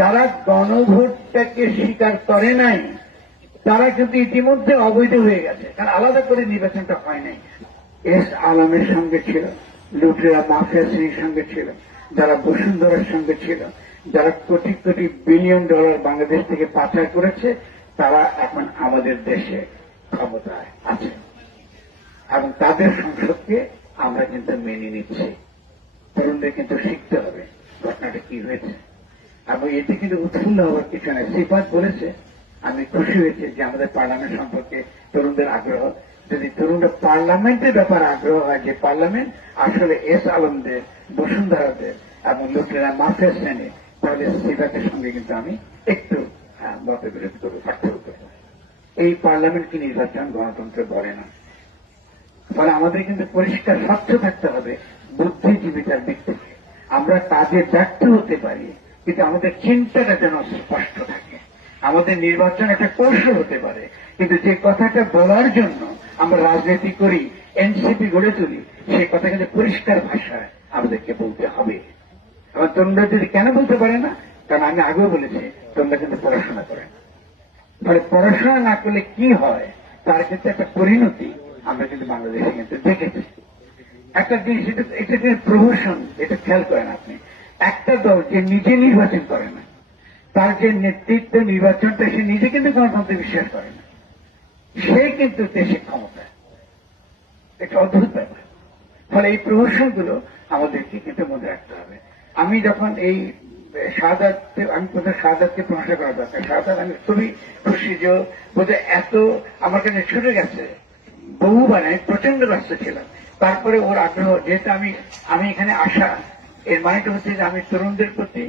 যারা গণভোটটাকে স্বীকার করে নাই তারা কিন্তু ইতিমধ্যে অবৈধ হয়ে গেছে, কারণ আলাদা করে নির্বাচনটা হয় নাই। এস আলমের সঙ্গে ছিল, লুটেরা মাফিয়া শ্রেণীর সঙ্গে ছিল, যারা বসুন্ধরার সঙ্গে ছিল, যারা কোটি কোটি বিলিয়ন ডলার বাংলাদেশ থেকে পাচার করেছে, তারা এখন আমাদের দেশে ক্ষমতায় আছে এবং তাদের সংসদকে আমরা কিন্তু মেনে নিচ্ছি। তরুণদের কিন্তু শিখতে হবে ঘটনাটা কি হয়েছে, এবং এতে কিন্তু উৎফুল্ল হওয়ার কিছু নেই। সিফাত বলেছে, আমি খুশি হয়েছি যে আমাদের পার্লামেন্ট সম্পর্কে তরুণদের আগ্রহ। যদি তরুণরা পার্লামেন্টের ব্যাপারে আগ্রহ হয়, যে পার্লামেন্ট আসলে এস আলমদের, বসুন্ধরাদের এবং লুটেরা মাফিয়া শ্রেণী, তাহলে সিফাতের সঙ্গে কিন্তু আমি একটু মতবিরোধ করবো, পার্থক্য করবো। এই পার্লামেন্ট কি নির্বাচন গণতন্ত্র বলে না। ফলে আমাদের কিন্তু পরিষ্কার স্বচ্ছ থাকতে হবে বুদ্ধিজীবিতার দিক থেকে। আমরা কাজে ব্যর্থ হতে পারি, কিন্তু আমাদের চিন্তাটা যেন স্পষ্ট থাকে। আমাদের নির্বাচন একটা কৌশল হতে পারে, কিন্তু যে কথাটা বলার জন্য আমরা রাজনীতি করি, এনসিপি গড়ে তুলি, সেই কথা কিন্তু পরিষ্কার ভাষায় আমাদেরকে বলতে হবে। আমার তরুণরা যদি কেন বলতে পারে না, কারণ আমি আগেও বলেছি তোমরা কিন্তু পড়াশোনা করেন। ফলে পড়াশোনা না করলে কি হয়, তার ক্ষেত্রে একটা পরিণতি আমরা কিন্তু বাংলাদেশে কিন্তু দেখেছি। একটা জিনিস, এটা প্রহসন, এটা খেয়াল করেন আপনি। একটা দল যে নিজে নির্বাচন করে না, তার যে নেতৃত্ব নির্বাচনটা, সে নিজে কিন্তু গণতন্ত্রে বিশ্বাস করে না, সে কিন্তু দেশে ক্ষমতায়। এটা অদ্ভুত ব্যাপার। ফলে এই প্রহসনগুলো আমাদেরকে কিন্তু মনে রাখতে হবে। আমি যখন এই শাহাদাতকে, আমি প্রথমে শাহাদাতকে প্রশংসা করা দরকার। শাহাদাত আমি খুবই খুশি যে বোধহয় এত আমার কাছে ছুটে গেছে বহুবার। আমি প্রচন্ড ব্যস্ত ছিলাম, তারপরে ওর আগ্রহ, যেহেতু আমি এখানে আসা, এর মানেটা হচ্ছে যে আমি তরুণদের প্রতি,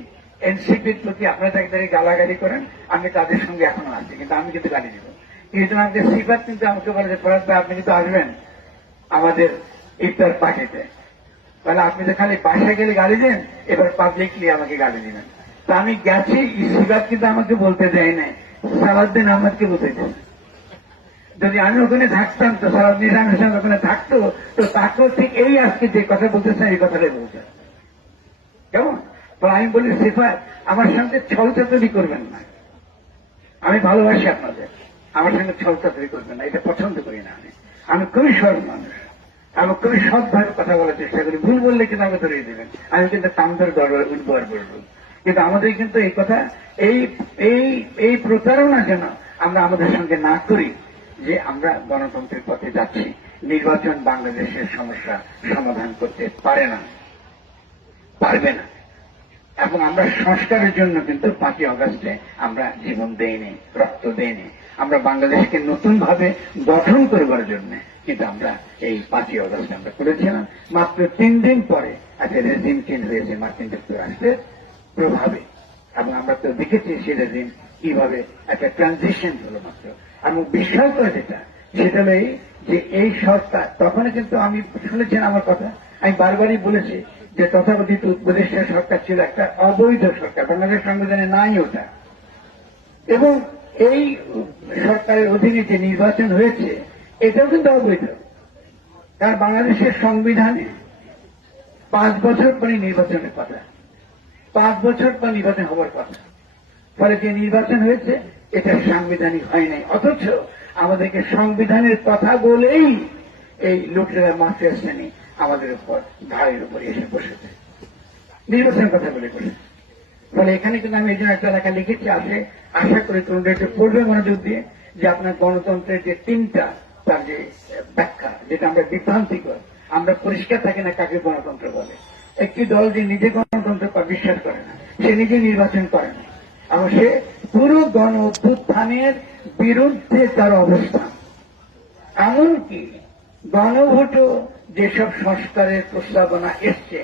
এনসিপির প্রতি, আপনারা তাকে গালাগালি করেন, আমি তাদের সঙ্গে এখনো আছি, কিন্তু আমি কিন্তু গালি দিব। কিন্তু আমাদের সিফাত কিন্তু আমাকে বলে যে ফরাদ ভাই আপনি কিন্তু আসবেন আমাদের ইফতার পার্টিতে, তাহলে আপনি তো খালি বাসায় গেলে গালি দেন, এবার পাবলিকলি আমাকে গালি দিবেন। তা আমি গেছি, সিফাত কিন্তু আমাকে বলতে দেয় নাই, সালাউদ্দিন আহমদকে বলতে দেয়। যদি আমি ওখানে থাকতাম তো সালাউদ্দিন আহমেদ ওখানে থাকতো, তো তাকেও ঠিক এই আজকে যে কথা বলতেছেন এই কথাটাই বলতে। কেমন? তো আমি বলি সিফাত আমার সঙ্গে ছলচাতুরি করবেন না, আমি ভালোবাসি আপনাদের, আমার সঙ্গে ছলচাতুরি করবেন না, এটা পছন্দ করি না। আমি খুবই সৎ মানুষ, আমি খুবই সৎভাবে কথা বলার চেষ্টা করি। ভুল বললে কিন্তু আমাকে ধরিয়ে দেবেন, আমি কিন্তু কান ধরে উদ্ধার করবো। কিন্তু আমাদের কিন্তু এই কথা, এই প্রতারণা যেন আমরা আমাদের সঙ্গে না করি, যে আমরা গণতন্ত্রের পথে যাচ্ছি। নির্বাচন বাংলাদেশের সমস্যা সমাধান করতে পারে না, পারবে না। এবং আমরা সংস্কারের জন্য কিন্তু 5ই আগস্টে আমরা জীবন দেইনি, রক্ত দেইনি। আমরা বাংলাদেশকে নতুন ভাবে গঠন করবার জন্য কিন্তু আমরা এই 5ই আগস্ট আমরা করেছিলাম। মাত্র 3 দিন পরে একটা রেজিম চেঞ্জ হয়েছে মার্কিন যুক্তরাষ্ট্রের প্রভাবে, এবং আমরা তো দেখেছি সেই রেজিম কিভাবে একটা ট্রানজিশন হলো মাত্র। এবং বিস্ময়কর যেটা, সেটা হলো যে এই সরকার, তখন কিন্তু আমি শুনেছেন আমার কথা, আমি বারবারই বলেছি যে তথাকথিত উপদেষ্টা সরকার ছিল একটা অবৈধ সরকার, বাংলাদেশ সংবিধানে নাই ওটা। এবং এই সরকারের অধীনে যে নির্বাচন হয়েছে এটাও কিন্তু অবৈধ, কারণ বাংলাদেশের সংবিধানে 5 বছর পরে নির্বাচনের কথা, 5 বছর পর নির্বাচন হবার কথা। ফলে যে নির্বাচন হয়েছে এটা সাংবিধানিক হয় নাই, অথচ আমাদেরকে সংবিধানের কথা বলেই এই লুটেরা মাফিয়া শ্রেণী আমাদের উপর, ঘাড়ের উপর এসে বসেছে, নির্বাচনের কথা বলে বসেছে। ফলে এখানে কিন্তু আমি এই জন্য একটা লেখা লিখেছি, আশা করি তোমরা একটু পড়বে মনোযোগ দিয়ে, যে আপনার গণতন্ত্রের যে 3টা তার যে ব্যাখ্যা, যেটা আমরা বিভ্রান্তিকর, আমরা পরিষ্কার থাকি না কাকে গণতন্ত্র বলে। একটি দল যে নিজে গণতন্ত্র বিশ্বাস করে না, সে নিজে নির্বাচন করে না, এবং সে পুরো গণ অভ্যুত্থানের বিরুদ্ধে তার অবস্থান। এমনকি গণভোটও যেসব সংস্কারের প্রস্তাবনা এসছে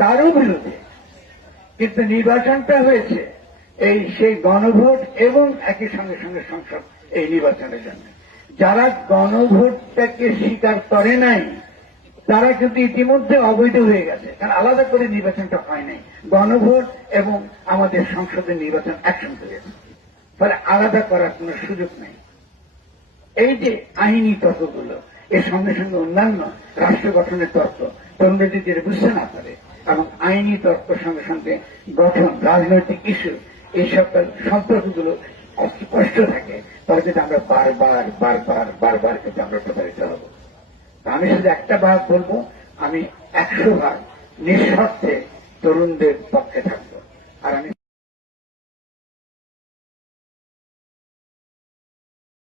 তারও বিরুদ্ধে, কিন্তু নির্বাচনটা হয়েছে সেই গণভোট এবং একই সঙ্গে সঙ্গে সংসদ এই নির্বাচনের জন্য। যারা গণভোটটাকে স্বীকার করে নাই তারা কিন্তু ইতিমধ্যে অবৈধ হয়ে গেছে, কারণ আলাদা করে নির্বাচনটা হয় নাই। গণভোট এবং আমাদের সংসদের নির্বাচন একসঙ্গে হয়েছে, ফলে আলাদা করার কোন সুযোগ নেই। এই যে আইনি তর্কগুলো, এর সঙ্গে সঙ্গে অন্যান্য রাষ্ট্র গঠনের তর্ক, তোমরা যদি বুঝতে না পারে, এবং আইনি তর্ক সঙ্গে সঙ্গে গঠন, রাজনৈতিক ইস্যু, এই সকল সম্পর্কগুলো স্পষ্ট থাকে, তাহলে কিন্তু আমরা বারবার কিন্তু আমরা প্রতারিত হব। আমি শুধু একটা ভাগ বলবো, আমি 100 ভাগ নিঃস্বার্থে তরুণদের পক্ষে থাকবো।